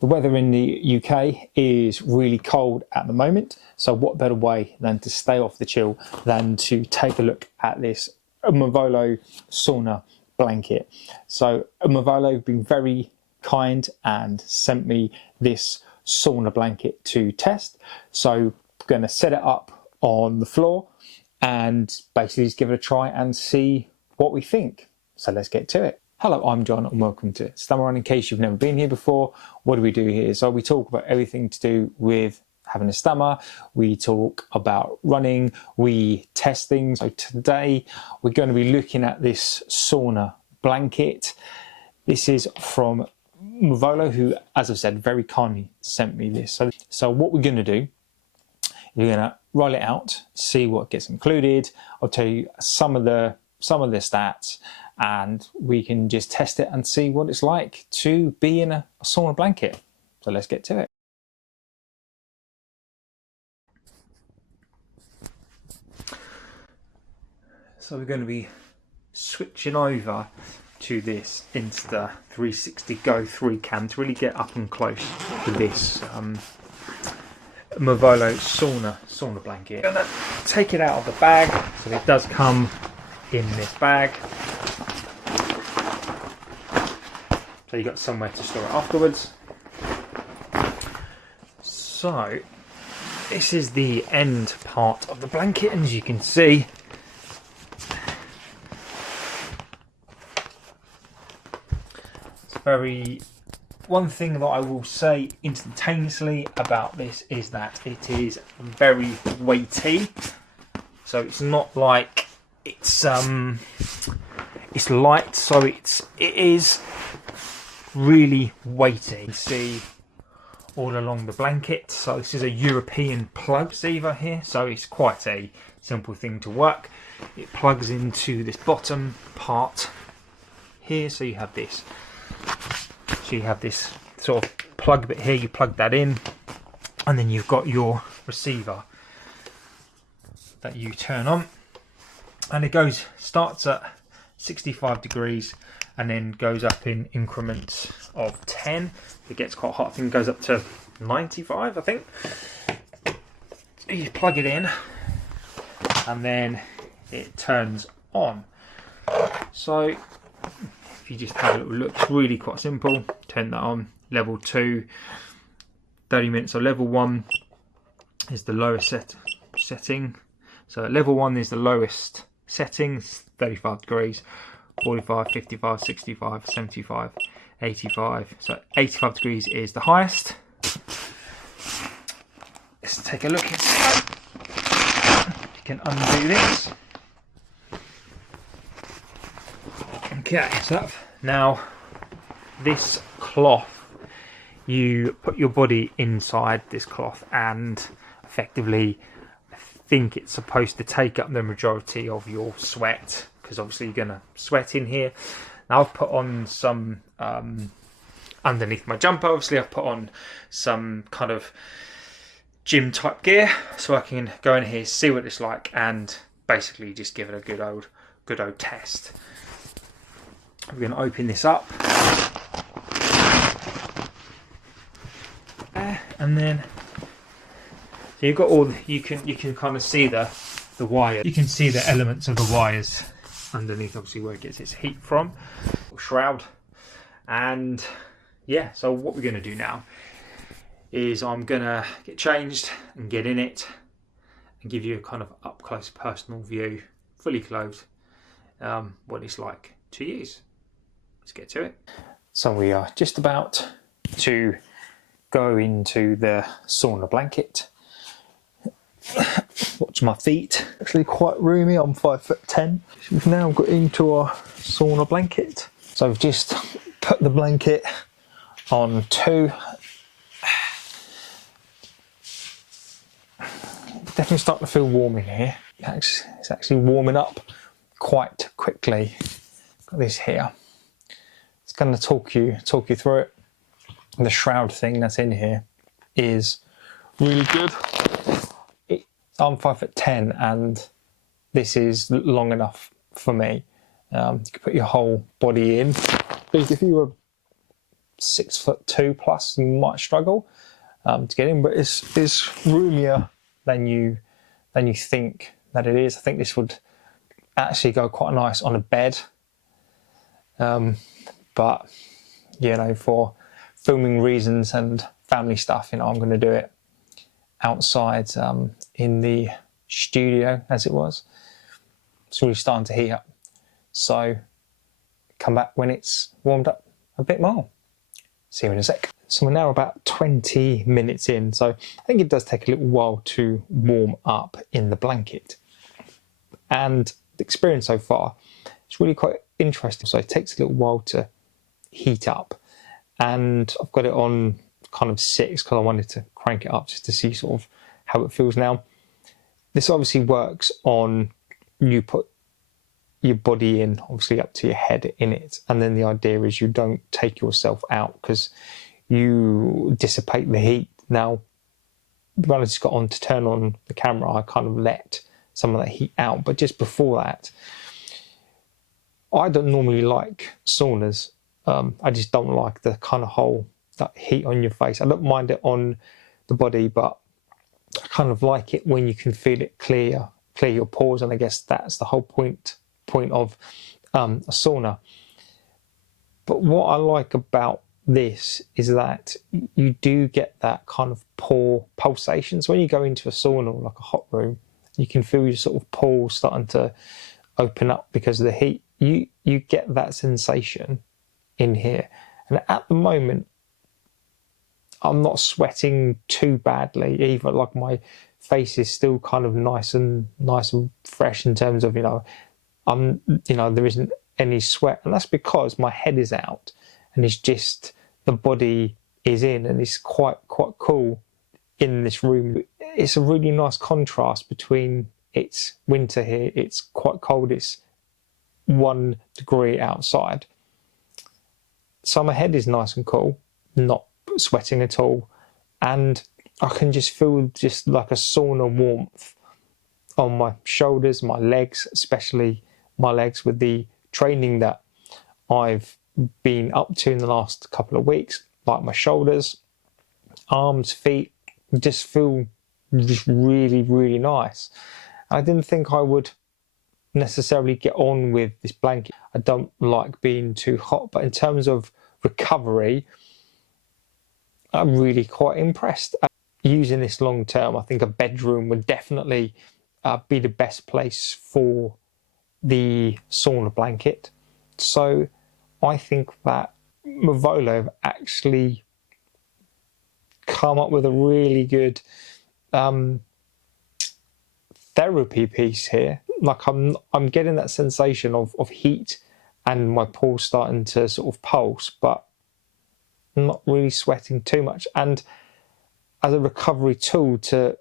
The weather in the UK is really cold at the moment, so what better way than to stay off the chill than to take a look at this Mvolo sauna blanket. So Mvolo have been very kind and sent me this sauna blanket to test. So I'm going to set it up on the floor and basically just give it a try and see what we think. So let's get to it. Hello, I'm John and welcome to Stammer On. In case you've never been here before, what do we do here? So we talk about everything to do with having a stammer, we talk about running, we test things. So today we're going to be looking at this sauna blanket. This is from Mvolo, who, as I've said, very kindly sent me this. So what we're going to do, we're going to roll it out, see what gets included. I'll tell you some of the stats, and we can just test it and see what it's like to be in a sauna blanket. So let's get to it. So we're going to be switching over to this Insta360 Go 3 cam to really get up and close to this Mvolo sauna blanket. I'm going to take it out of the bag, so it does come in this bag. So you've got somewhere to store it afterwards. So this is the end part of the blanket, and as you can see, one thing that I will say instantaneously about this is that it is very weighty. So it's not like it's light, so it is really weighty. You can see all along the blanket. So this is a European plug receiver here, so it's quite a simple thing to work. It plugs into this bottom part here, so you have this. So you have this sort of plug bit here, you plug that in, and then you've got your receiver that you turn on, and it starts at 65 degrees and then goes up in increments of 10. It gets quite hot, I think it goes up to 95, I think. So you plug it in and then it turns on. So if you just have a little look, it's really quite simple. Turn that on. Level 2, 30 minutes. So level 1 is the lowest setting. So level 1 is the lowest setting, 35 degrees, 45, 55, 65, 75, 85. So 85 degrees is the highest. Let's take a look inside. You can undo this. Okay, so now this cloth, you put your body inside this cloth, and effectively I think it's supposed to take up the majority of your sweat, because obviously you're going to sweat in here. Now I've put on some underneath my jumper, obviously I've put on some kind of gym type gear so I can go in here, see what it's like, and basically just give it a good old test. We're going to open this up, and then so you've got all you can kind of see the wire. You can see the elements of the wires underneath, obviously where it gets its heat from, shroud. And yeah, so what we're going to do now is I'm going to get changed and get in it and give you a kind of up close personal view, fully clothed, what it's like to use. Let's get to it. So we are just about to go into the sauna blanket. Watch my feet. Actually quite roomy, I'm 5'10". We've now got into our sauna blanket. So I've just put the blanket on 2. Definitely starting to feel warm in here. It's actually warming up quite quickly. Got this here. It's going to talk you through it. The shroud thing that's in here is really good. I'm 5'10", and this is long enough for me. You can put your whole body in. If you were 6'2" plus, you might struggle to get in, but it's roomier than you think that it is. I think this would actually go quite nice on a bed, but you know, for filming reasons and family stuff, you know, I'm going to do it outside in the studio as it was. It's really starting to heat up, so come back when it's warmed up a bit more. See you in a sec. So we're now about 20 minutes in, so I think it does take a little while to warm up in the blanket, and the experience so far is really quite interesting. So it takes a little while to heat up, and I've got it on kind of 6 because I wanted to crank it up just to see sort of how it feels. Now this obviously works on, you put your body in, obviously up to your head in it, and then the idea is you don't take yourself out because you dissipate the heat. Now when I just got on to turn on the camera, I kind of let some of that heat out, but just before that, I don't normally like saunas. I just don't like the kind of whole, that heat on your face. I don't mind it on the body, but I kind of like it when you can feel it clear your pores, and I guess that's the whole point of a sauna. But what I like about this is that you do get that kind of pore pulsation. So when you go into a sauna or like a hot room, you can feel your sort of pores starting to open up because of the heat. You get that sensation in here, and at the moment I'm not sweating too badly either. Like my face is still kind of nice and fresh in terms of, you know, there isn't any sweat, and that's because my head is out and it's just the body is in, and it's quite cool in this room. It's a really nice contrast between, it's winter here, it's quite cold, it's 1 degree outside, so my head is nice and cool, not sweating at all, and I can just feel just like a sauna warmth on my shoulders, my legs, especially my legs, with the training that I've been up to in the last couple of weeks. Like my shoulders, arms, feet just feel just really nice. I didn't think I would necessarily get on with this blanket. I don't like being too hot, but in terms of recovery, I'm really quite impressed. Using this long term, I think a bedroom would definitely be the best place for the sauna blanket. So I think that Mvolo have actually come up with a really good therapy piece here. Like I'm getting that sensation of heat and my pores starting to sort of pulse, but I'm not really sweating too much. And as a recovery tool to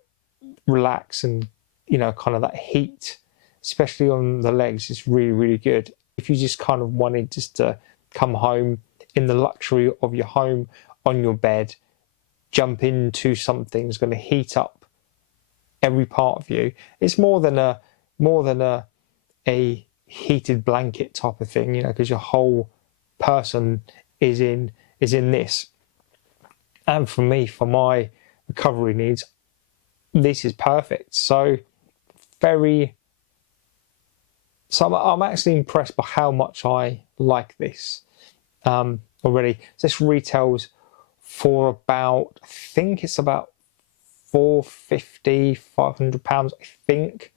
relax and, you know, kind of that heat, especially on the legs, is really good. If you just kind of wanted just to come home in the luxury of your home, on your bed, jump into something that's going to heat up every part of you, it's more than a heated blanket type of thing, you know, because your whole person is in this. And for me, for my recovery needs, this is perfect. So I'm actually impressed by how much I like this already. This retails for about, I think it's about £450, £500, I think.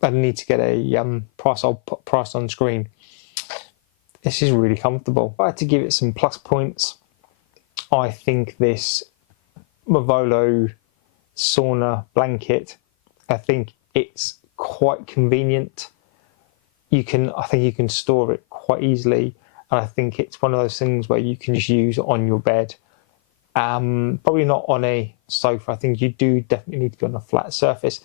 I need to get a price. I'll put price on screen. This is really comfortable. If I had to give it some plus points, I think this Mvolo sauna blanket, I think it's quite convenient. I think you can store it quite easily, and I think it's one of those things where you can just use it on your bed. Probably not on a sofa. I think you do definitely need to be on a flat surface.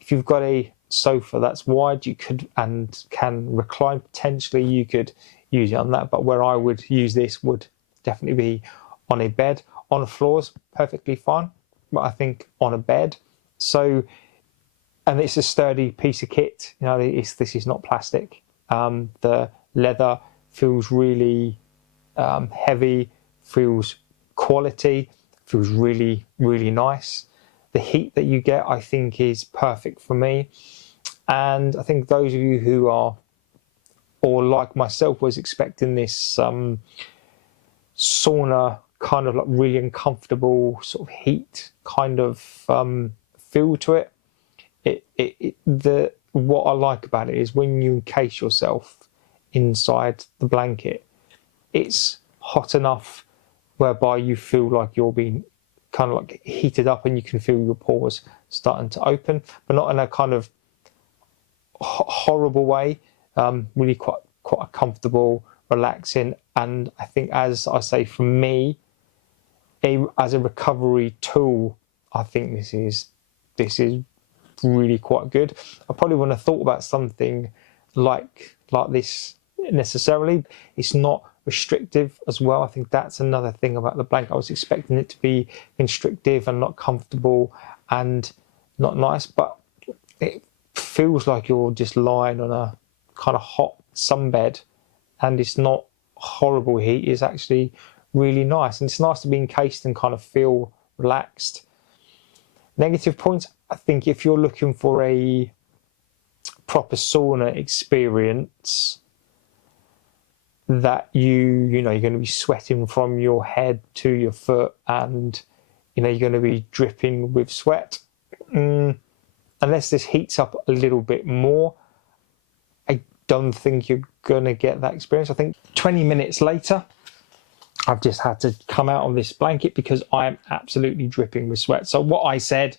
If you've got a sofa that's wide, you could and can recline, potentially you could use it on that, but where I would use this would definitely be on a bed. On a floor is perfectly fine, but I think on a bed. So, and it's a sturdy piece of kit, you know, this is not plastic. The leather feels really heavy, feels quality, feels really, really nice. The heat that you get, I think, is perfect for me. And I think those of you who are, or like myself, was expecting this sauna kind of like really uncomfortable sort of heat kind of feel to it. What I like about it is when you encase yourself inside the blanket, it's hot enough whereby you feel like you're being kind of like heated up, and you can feel your pores starting to open, but not in a kind of horrible way. Really quite comfortable, relaxing. And I think, as I say, for me, as a recovery tool, I think this is really quite good. I probably wouldn't have thought about something like this necessarily. It's not restrictive as well. I think that's another thing about the blanket. I was expecting it to be constrictive and not comfortable and not nice, but it feels like you're just lying on a kind of hot sunbed, and it's not horrible heat. It's actually really nice, and it's nice to be encased and kind of feel relaxed. Negative points, I think if you're looking for a proper sauna experience, that you're going to be sweating from your head to your foot, and you're going to be dripping with sweat. Unless this heats up a little bit more, I don't think you're going to get that experience. I think 20 minutes later, I've just had to come out of this blanket because I am absolutely dripping with sweat. So what I said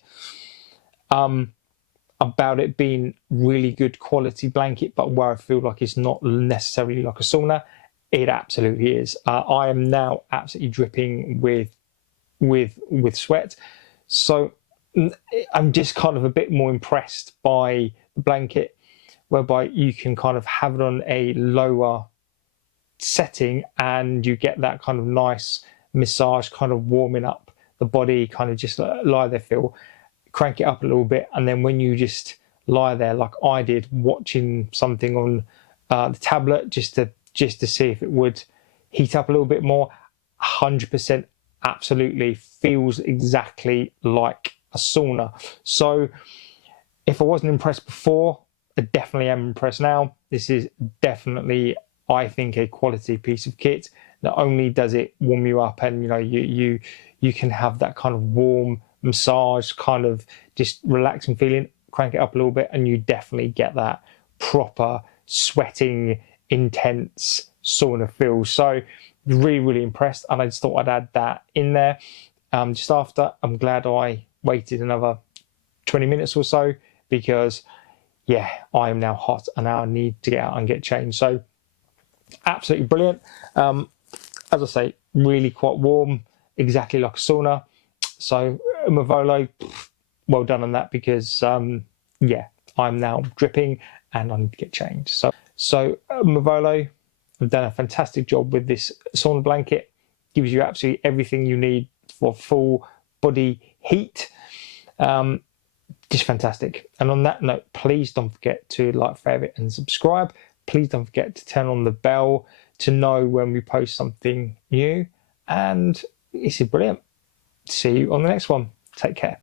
about it being really good quality blanket, but where I feel like it's not necessarily like a sauna, it absolutely is. I am now absolutely dripping with sweat. So I'm just kind of a bit more impressed by the blanket, whereby you can kind of have it on a lower setting and you get that kind of nice massage, kind of warming up the body, kind of just lie there, feel, crank it up a little bit, and then when you just lie there like I did, watching something on the tablet just to see if it would heat up a little bit more, 100% absolutely feels exactly like a sauna. So if I wasn't impressed before, I definitely am impressed now. This is definitely, I think, a quality piece of kit. Not only does it warm you up, and you can have that kind of warm massage, kind of just relaxing feeling, crank it up a little bit, and you definitely get that proper sweating, intense sauna feel. So really, really impressed, and I just thought I'd add that in there. Just after, I'm glad I waited another 20 minutes or so, because yeah, I am now hot and now I need to get out and get changed. So absolutely brilliant. As I say, really quite warm, exactly like a sauna. So Mvolo, well done on that, because yeah, I'm now dripping and I need to get changed. So Mvolo have done a fantastic job with this sauna blanket. Gives you absolutely everything you need for full body heat. Just fantastic. And on that note, please don't forget to like, favorite and subscribe. Please don't forget to turn on the bell to know when we post something new. And this is brilliant. See you on the next one. Take care.